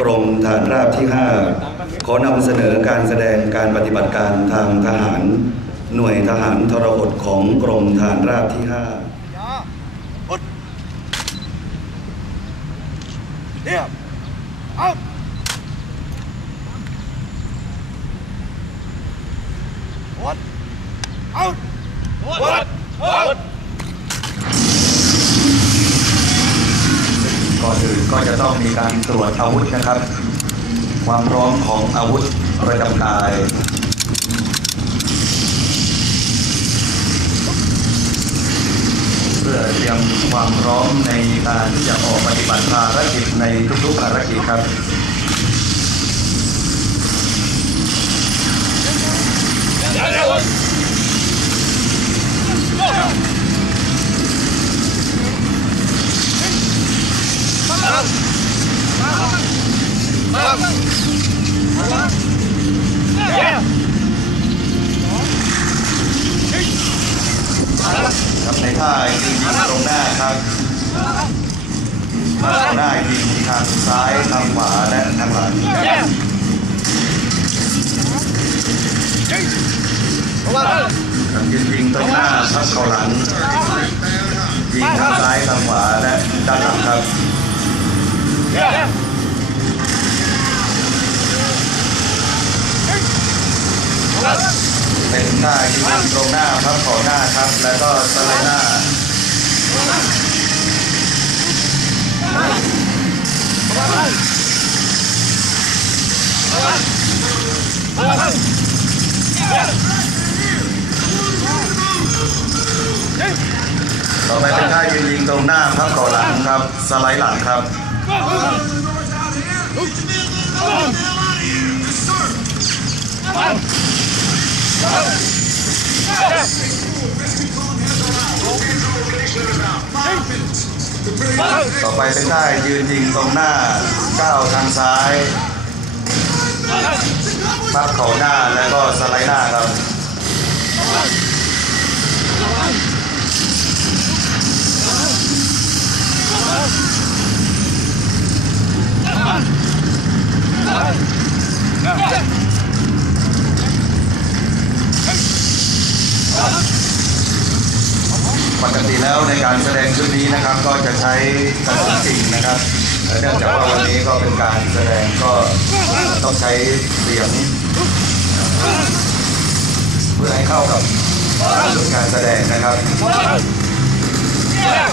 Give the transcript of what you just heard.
กรมฐานราบที่ 5 ขอนำเสนอการแสดงการปฏิบัติการทางทหาร หน่วยทหารทรหดของกรมฐานราบที่5 Here. Out. What? Out. What? Out. ก่ อื่นก็จะต้องมีการตรวจอาวุธนะครับ ความพร้อมของอาวุธประจำกายเพื่อเตรียมความพร้อมในการที่จะออกปฏิบัติภารกิจในทุกๆภารกิจครับ ครับในท่ายิงตรงหน้าครับมาตรงหน้ายิงทางซ้ายทางขวาและทางหลัง Yeah. ครับยิงยิงตรงหน้าทับเข่าหลังยิงทางซ้ายทางขวาและด้านหลังครับ เป็นหน้ายิงตรงหน้าพับข่าหน้าครับ แล้วก็สไลด์หน้าต่อไปเป็นท่ายืนยิงตรงหน้าพับข่าหลังครับ สไลด์หลังครับ ต่อไปเป็นท่ายืนยิงตรงหน้าก้าวทางซ้ายพับเข่าหน้าแล้วก็สไลด์หน้าครับ ปกติแล้วในการแสดงชุดนี้นะครับ ก็จะใช้กระสุนจริงนะครับเนื่องจากว่าวันนี้ก็เป็นการแสดงก็ต้องใช้เสียงเพื่อให้เข้ากับชุดการแสดงนะครับ Yeah.